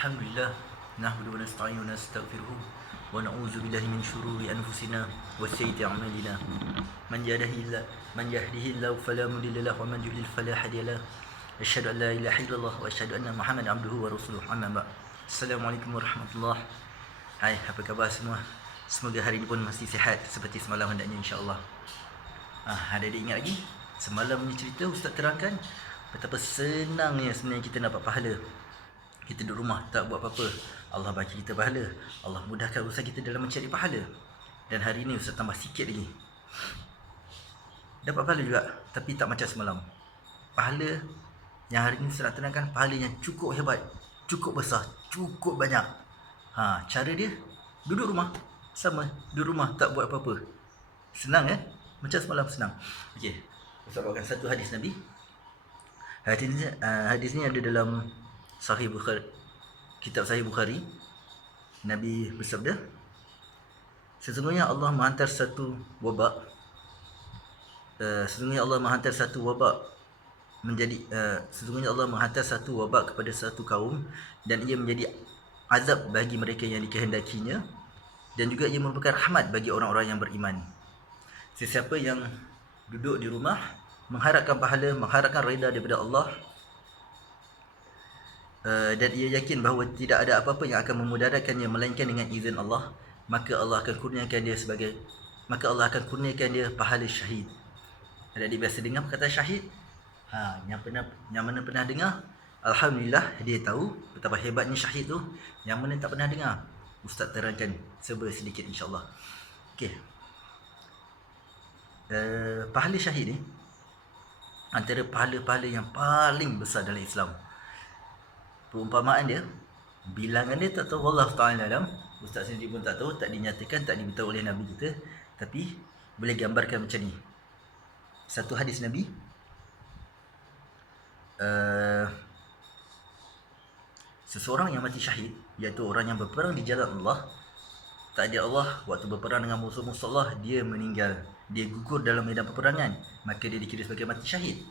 Alhamdulillah, nahmaduhu wa nasta'inuhu wa nastaghfiruh wa na'udzu billahi min shururi anfusina wa sayyiati a'malina. Man yahdihillahu fala mudilla lahu wa man yudlil fala hadiya lahu. Asyhadu an la ilaha illallah wa asyhadu anna Muhammadan abduhu wa rasuluh. Amma ba'd. Assalamualaikum warahmatullahi. Hai, apa khabar semua? Semoga hari ini pun masih sihat seperti semalam hendaknya insya-Allah. Adik-adik ingat lagi? Semalam punya cerita Ustaz terangkan betapa senangnya sebenarnya kita dapat pahala. Kita duduk rumah tak buat apa-apa, Allah bagi kita pahala, Allah mudahkan urusan kita dalam mencari pahala. Dan hari ini Ustaz tambah sikit lagi, dapat pahala juga, tapi tak macam semalam. Pahala yang hari ini Ustaz nak terangkan, pahala yang cukup hebat, cukup besar, cukup banyak. Cara dia, duduk rumah, sama, duduk rumah tak buat apa-apa. Senang kan? Macam semalam senang. Okey, Ustaz bawakan satu hadis Nabi. Hadis ni ada dalam Sahih Bukhari, kitab Sahih Bukhari. Nabi bersabda, sesungguhnya Allah menghantar satu wabak sesungguhnya Allah menghantar satu wabak kepada satu kaum, dan ia menjadi azab bagi mereka yang dikehendakinya, dan juga ia merupakan rahmat bagi orang-orang yang beriman. Sesiapa yang duduk di rumah mengharapkan pahala, mengharapkan redha daripada Allah, dan ia yakin bahawa tidak ada apa-apa yang akan memudaratkannya melainkan dengan izin Allah, maka Allah akan kurniakan dia pahala syahid. Adik-adik biasa dengar perkataan syahid? Yang mana pernah dengar, alhamdulillah dia tahu betapa hebatnya syahid tu. Yang mana tak pernah dengar, Ustaz terangkan sedikit insya-Allah. Okey. Pahala syahid ni antara pahala-pahala yang paling besar dalam Islam. Perumpamaan dia, bilangan dia tak tahu, wallahu ta'ala alam. Ustaz sendiri pun tak tahu, tak dinyatakan, tak diberitahu oleh Nabi kita, tapi boleh gambarkan macam ni. Satu hadis Nabi, seseorang yang mati syahid, iaitu orang yang berperang di jalan Allah, tak ada Allah, waktu berperang dengan musuh-musuh Allah, dia meninggal, dia gugur dalam medan peperangan, maka dia dikira sebagai mati syahid.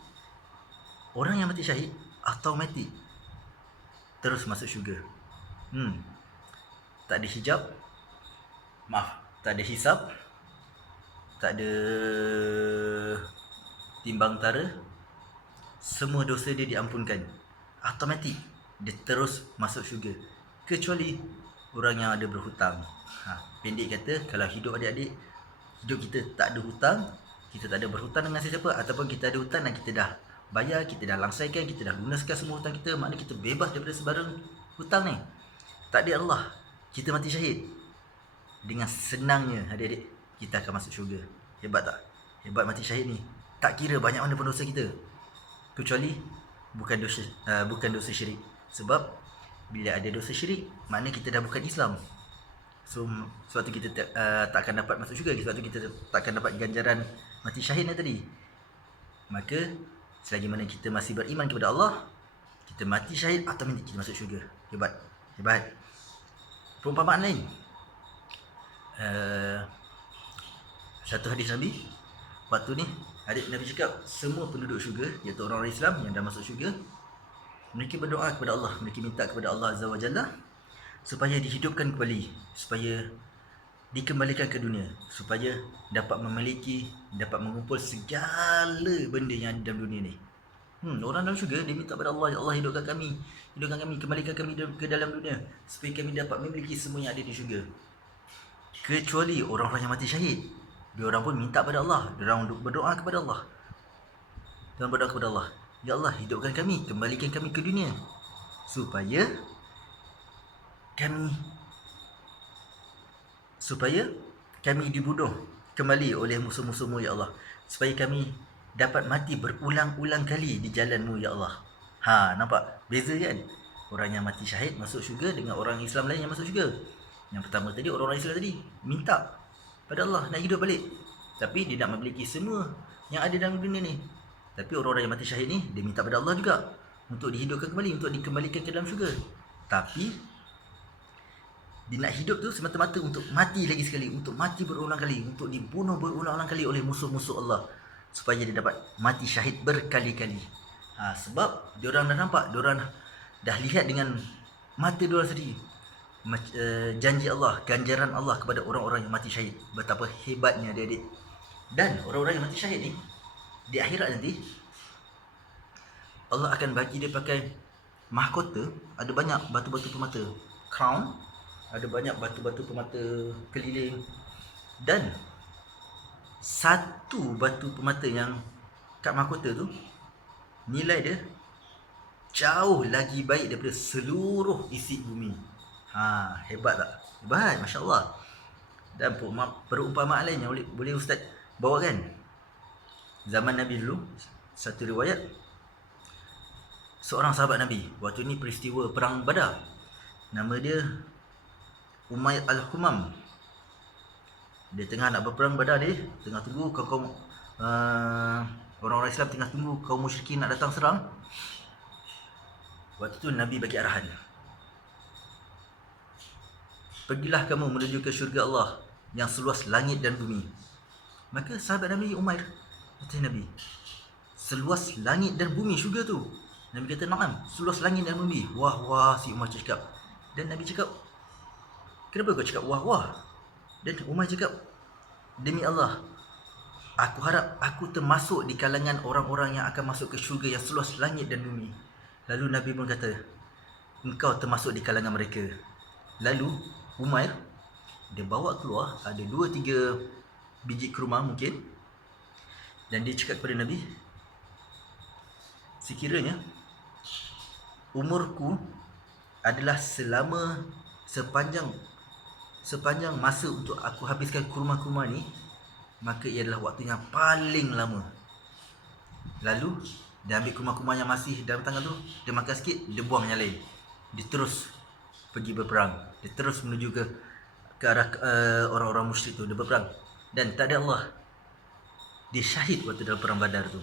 Orang yang mati syahid automatik terus masuk syurga. Tak ada hijab, tak ada hisab, tak ada timbang tara, semua dosa dia diampunkan, automatik dia terus masuk syurga. Kecuali orang yang ada berhutang. Pendek kata, kalau hidup adik-adik, hidup kita tak ada hutang, kita tak ada berhutang dengan sesiapa, ataupun kita ada hutang dan kita dah bayar, kita dah langsaikan, kita dah lunaskan semua hutang kita, maknanya kita bebas daripada sebarang hutang ni. Tak ada Allah, kita mati syahid, dengan senangnya adik-adik kita akan masuk syurga. Hebat tak? Hebat mati syahid ni. Tak kira banyak mana pun dosa kita, kecuali bukan dosa syirik. Sebab bila ada dosa syirik, maknanya kita dah bukan Islam. So sebab tu kita tak akan dapat masuk syurga, sebab tu kita tak akan dapat ganjaran mati syahid ni tadi. Maka selagi mana kita masih beriman kepada Allah, kita mati syahid, automatik kita masuk syurga. Hebat. Perumpamaan lain, satu hadis Nabi, waktu ni Nabi cakap, semua penduduk syurga, iaitu orang-orang Islam yang dah masuk syurga, mereka berdoa kepada Allah, mereka minta kepada Allah Azza wa Jalla supaya dihidupkan kembali, supaya dikembalikan ke dunia, supaya dapat memiliki, dapat mengumpul segala benda yang ada dalam dunia ni. Orang dalam syurga, dia minta kepada Allah, ya Allah hidupkan kami, kembalikan kami ke dalam dunia, supaya kami dapat memiliki semua yang ada di syurga. Kecuali orang-orang yang mati syahid, dia orang pun minta kepada Allah, dia orang berdoa kepada Allah. Ya Allah hidupkan kami, kembalikan kami ke dunia, supaya kami dibunuh kembali oleh musuh-musuhmu ya Allah, supaya kami dapat mati berulang-ulang kali di jalanmu ya Allah. Nampak beza kan? Orang yang mati syahid masuk syurga dengan orang Islam lain yang masuk syurga. Yang pertama tadi, orang Islam tadi minta pada Allah nak hidup balik, tapi dia nak memiliki semua yang ada dalam dunia ni. Tapi orang-orang yang mati syahid ni, dia minta pada Allah juga untuk dihidupkan kembali, untuk dikembalikan ke dalam syurga. Tapi dia nak hidup tu semata-mata untuk mati lagi sekali, untuk mati berulang kali, untuk dibunuh berulang-ulang kali oleh musuh-musuh Allah, supaya dia dapat mati syahid berkali-kali. Sebab diorang dah nampak, diorang dah lihat dengan mata diorang sendiri. Janji Allah, ganjaran Allah kepada orang-orang yang mati syahid. Betapa hebatnya adik-adik. Dan orang-orang yang mati syahid ni di akhirat nanti Allah akan bagi dia pakai mahkota, ada banyak batu-batu permata, crown, ada banyak batu-batu permata keliling. Dan satu batu permata yang kat mahkota tu, nilai dia jauh lagi baik daripada seluruh isi bumi. Hebat tak? Hebat, Masya Allah. Dan perumpamaan lain yang boleh Ustaz bawakan. Zaman Nabi dulu, satu riwayat, seorang sahabat Nabi, waktu ni peristiwa perang Badar, nama dia Umayyah Al-Humam. Dia tengah nak berperang Badar, dia tengah tunggu kaum orang-orang Islam tengah tunggu kaum musyrikin nak datang serang. Waktu tu Nabi bagi arahan, pergilah kamu menuju ke syurga Allah yang seluas langit dan bumi. Maka sahabat Nabi Umair kata Nabi, seluas langit dan bumi syurga tu? Nabi kata, na'am, seluas langit dan bumi. Wah, si Umar cakap. Dan Nabi cakap, kenapa kau cakap wah? Dan Umar cakap, demi Allah, aku harap aku termasuk di kalangan orang-orang yang akan masuk ke syurga yang seluas langit dan bumi. Lalu Nabi pun kata, engkau termasuk di kalangan mereka. Lalu Umair, dia bawa keluar ada 2-3 biji kurma mungkin, dan dia cakap kepada Nabi, sekiranya umurku adalah sepanjang masa untuk aku habiskan kurma-kurma ni, maka ia adalah waktu yang paling lama. Lalu dia ambil kurma-kurma yang masih dalam tangan tu, dia makan sikit, dia buang yang lain. Dia terus pergi berperang. Dia terus menuju ke arah orang-orang musyrik tu. Dia berperang. Dan tak ada Allah. Dia syahid waktu dalam perang Badar tu.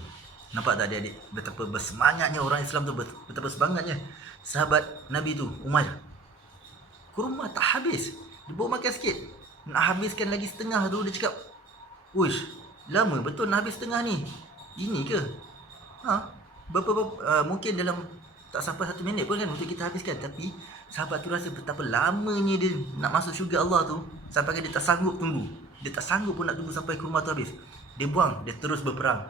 Nampak tak adik-adik? Betapa bersemangatnya orang Islam tu, betapa semangatnya sahabat Nabi tu, Umar. Kurma tak habis, dia bawa makan sikit. Nak habiskan lagi setengah tu, dia cakap, uish, lama betul nak habis setengah ni. Ini ke? Mungkin dalam tak sampai 1 minit pun kan untuk kita habiskan. Tapi sahabat tu rasa betapa lamanya dia nak masuk syurga Allah tu, sampai dia tak sanggup tunggu. Dia tak sanggup pun nak tunggu sampai kurma tu habis. Dia buang, dia terus berperang.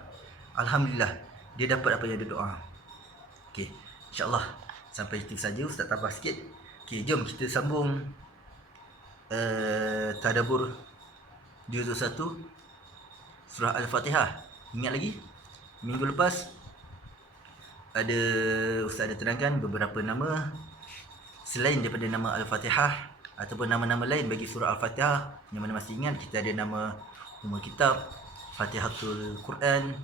Alhamdulillah, dia dapat apa yang dia doa. Okey, insya-Allah sampai itu saja. Ustaz tambah sikit. Okey, jom kita sambung tadabbur juz 1 surah Al-Fatihah. Ingat lagi minggu lepas ada Ustaz ada terangkan beberapa nama selain daripada nama Al-Fatihah ataupun nama-nama lain bagi surah Al-Fatihah. Yang mana masih ingat, kita ada nama Ummul Kitab, Fatihatul Quran,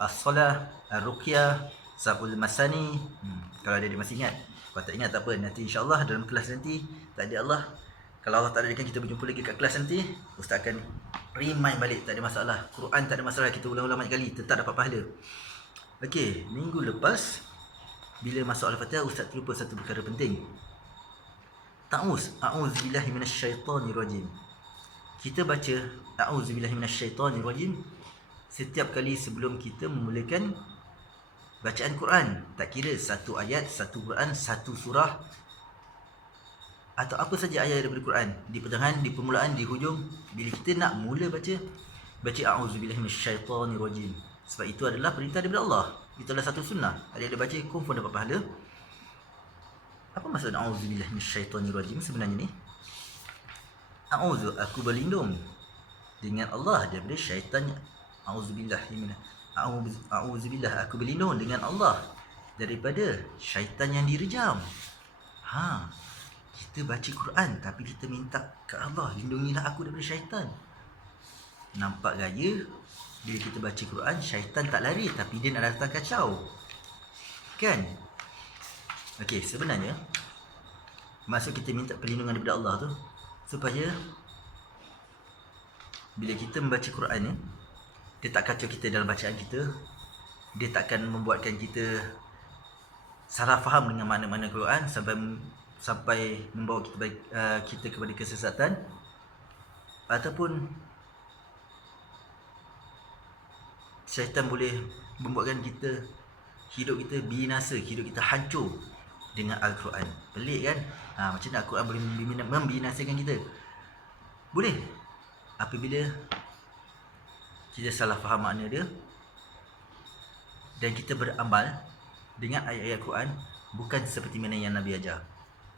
As-Salah, Ar-Ruqyah, Sab'ul Masani. Kalau ada dia masih ingat. Kalau tak ingat tak apa, nanti insya-Allah dalam kelas nanti, tak ada Allah, kalau Allah tak adakan kita berjumpa lagi kat kelas nanti, Ustaz akan remind balik, tak ada masalah. Quran tak ada masalah, kita ulang-ulang banyak kali, tetap dapat pahala. Okey, minggu lepas bila masuk Al-Fatihah, Ustaz terlupa satu perkara penting. A'udzubillahi minasyaitonirrajim. Kita baca a'udzubillahi minasyaitonirrajim setiap kali sebelum kita memulakan bacaan Quran. Tak kira satu ayat, satu Quran, satu surah, atau apa saja ayat daripada Quran, di pertengahan, di permulaan, di hujung, bila kita nak mula baca a'udzubillahi minasyaitonirrajim. Sebab itu adalah perintah daripada Allah. Itu adalah satu sunnah. Ada baca, confirm dapat pahala. Apa maksud a'udzubillahi minasyaitonirrajim sebenarnya ni? A'udzu, aku berlindung dengan Allah daripada syaitan. A'udzubillah, aku berlindung dengan Allah daripada syaitan yang direjam. Kita baca Quran tapi kita minta ke Allah, lindungilah aku daripada syaitan. Nampak gaya? Bila kita baca Quran, syaitan tak lari, tapi dia nak datang kacau, kan? Okey, sebenarnya maksud kita minta perlindungan daripada Allah tu supaya bila kita membaca Quran ni, dia tak kacau kita dalam bacaan kita. Dia takkan membuatkan kita salah faham dengan makna-makna Quran sampai membawa kita kepada kesesatan, ataupun syaitan boleh membuatkan hidup kita binasa, hidup kita hancur dengan Al-Quran. Pelik kan? Macam mana Al-Quran boleh membinasakan kita? Boleh. Apabila kita salah faham makna dia dan kita beramal dengan ayat-ayat Quran bukan seperti mana yang Nabi ajar.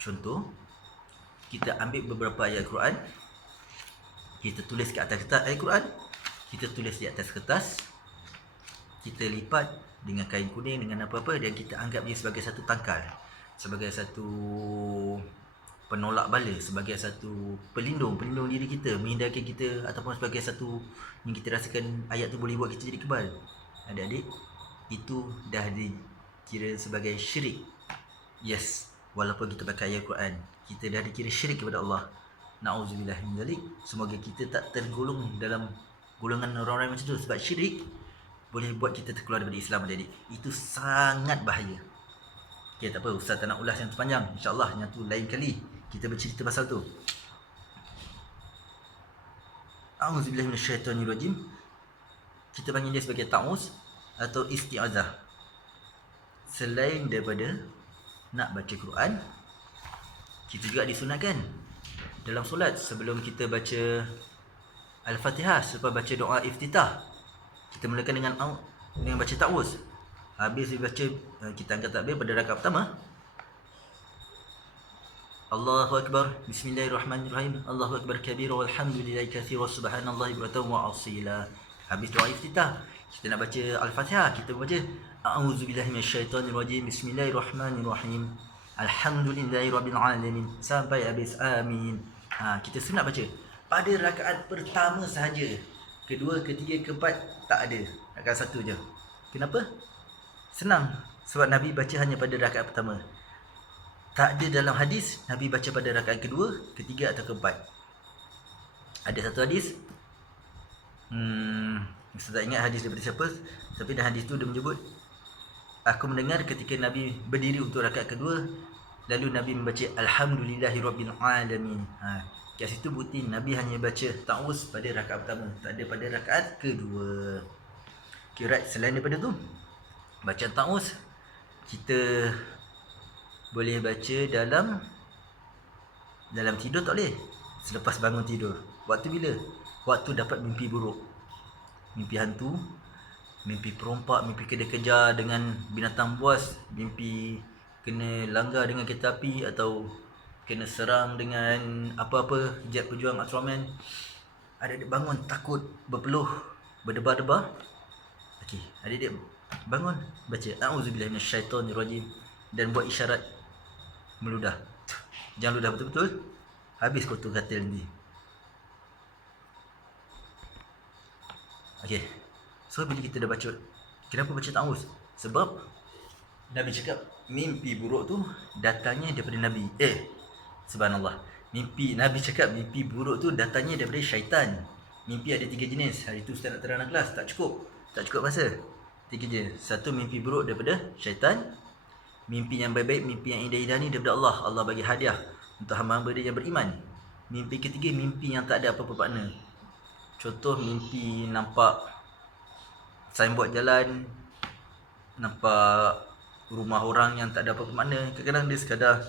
Contoh, kita ambil beberapa ayat Quran, kita tulis ke atas kertas ayat Quran, kita tulis di atas kertas, kita lipat dengan kain kuning, dengan apa-apa, dan kita anggap dia sebagai satu tangkal, sebagai satu penolak bala, sebagai satu pelindung diri kita, menghindarkan kita, ataupun sebagai satu yang kita rasakan ayat tu boleh buat kita jadi kebal. Adik-adik, itu dah dikira sebagai syirik. Yes, walaupun kita pakai ayat Quran, kita dah dikira syirik kepada Allah. Na'udzubillah min dzalik. Semoga kita tak tergolong dalam golongan orang-orang macam tu, sebab syirik boleh buat kita terkeluar daripada Islam, adik-adik. Itu sangat bahaya. Okay, tak apa, Ustaz tak nak ulas yang panjang. InsyaAllah yang tu lain kali kita bercerita pasal tu. A'udzubillahi minasyaitonirrajim. Kita panggil dia sebagai ta'uz atau isti'azah. Selain daripada nak baca Quran, kita juga disunatkan dalam solat, sebelum kita baca Al-Fatihah, selepas baca doa iftitah, kita mulakan dengan baca ta'uz. Habis dibaca, kita angkat takbir pada rakaat pertama, Allahu Akbar, Bismillahirrahmanirrahim, Allahu Akbar kabira, walhamdulillahi katsira, subhanallahi bukratan wa asila. Habis doa iftitah, kita nak baca Al-Fatihah, kita baca A'udzubillahi minasyaitonirrajim, Bismillahirrahmanirrahim, Alhamdulillahirabbil alamin, sampai habis, amin. Kita sunat baca pada rakaat pertama sahaja. Kedua, ketiga, keempat tak ada. Rakaat satu je. Kenapa? Senang. Sebab Nabi baca hanya pada rakaat pertama. Tak ada dalam hadis Nabi baca pada rakaat kedua, ketiga atau keempat. Ada satu hadis, saya tak ingat hadis daripada siapa, tapi dalam hadis tu dia menyebut, aku mendengar ketika Nabi berdiri untuk rakaat kedua, lalu Nabi membaca Alhamdulillahirabbil alamin. Kat situ bukti Nabi hanya baca ta'uz pada rakaat pertama, tak ada pada rakaat kedua. Okay, right. Selain daripada tu, baca ta'uz kita boleh baca dalam tidur, tak boleh. Selepas bangun tidur. Waktu bila? Waktu dapat mimpi buruk, mimpi hantu, mimpi perompak, mimpi kena kejar dengan binatang buas, mimpi kena langgar dengan kereta api, atau kena serang dengan apa-apa, jet pejuang Ultraman. Adik-adik bangun takut, berpeluh, berdebar-debar. Okey, adik-adik bangun, baca A'udzubillahi minasyaitonirrajim dan buat isyarat meludah. Jangan ludah betul-betul, habis kotor katil ni. Okey. So bila kita dah baca, kenapa baca ta'uz? Sebab Nabi cakap mimpi buruk tu datangnya daripada Nabi. Subhanallah. Nabi cakap mimpi buruk tu datangnya daripada syaitan. Mimpi ada 3 jenis. Hari tu Ustaz nak terang dalam kelas, tak cukup masa. 3 jenis. Satu, mimpi buruk daripada syaitan. Mimpi yang baik-baik, mimpi yang indah-indah ni daripada Allah. Allah bagi hadiah untuk hamba-hamba dia yang beriman. Mimpi ketiga, mimpi yang tak ada apa-apa makna. Contoh, mimpi nampak signboard jalan, nampak rumah orang yang tak ada apa-apa makna. Kadang-kadang dia sekadar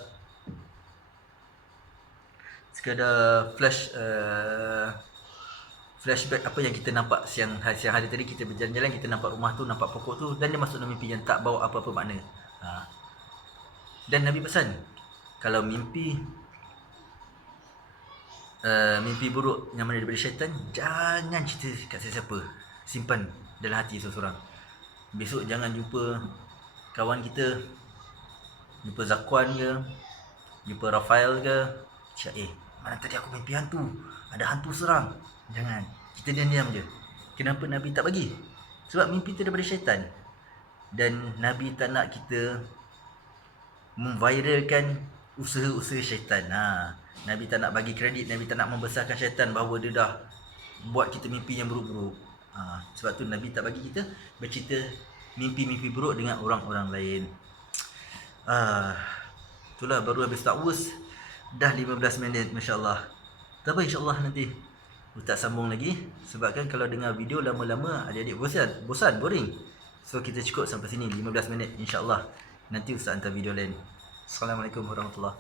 flashback apa yang kita nampak siang hari tadi. Kita berjalan-jalan, kita nampak rumah tu, nampak pokok tu, dan dia masuk dalam mimpi yang tak bawa apa-apa makna. Dan Nabi pesan, kalau mimpi buruk yang mana daripada syaitan, jangan cerita kat siapa-siapa, simpan dalam hati seorang-seorang. Besok jangan jumpa kawan kita, jumpa Zakwan ke, jumpa Rafael ke, cakap, mana tadi aku mimpi hantu, ada hantu serang. Jangan, kita diam-diam je. Kenapa Nabi tak bagi? Sebab mimpi tu daripada syaitan. Dan Nabi tak nak kita memviralkan usaha-usaha syaitan. Nabi tak nak bagi kredit, Nabi tak nak membesarkan syaitan bahawa dia dah buat kita mimpi yang buruk-buruk. Sebab tu Nabi tak bagi kita bercerita mimpi-mimpi buruk dengan orang-orang lain. Itulah, baru habis ta'uz, dah 15 minit, masya-Allah. Tak apa, insya-Allah nanti Ustaz sambung lagi. Sebab kan kalau dengar video lama-lama, adik-adik bosan, boring. So kita cukup sampai sini 15 minit, insya-Allah. Nanti Ustaz hantar video lain. Assalamualaikum warahmatullahi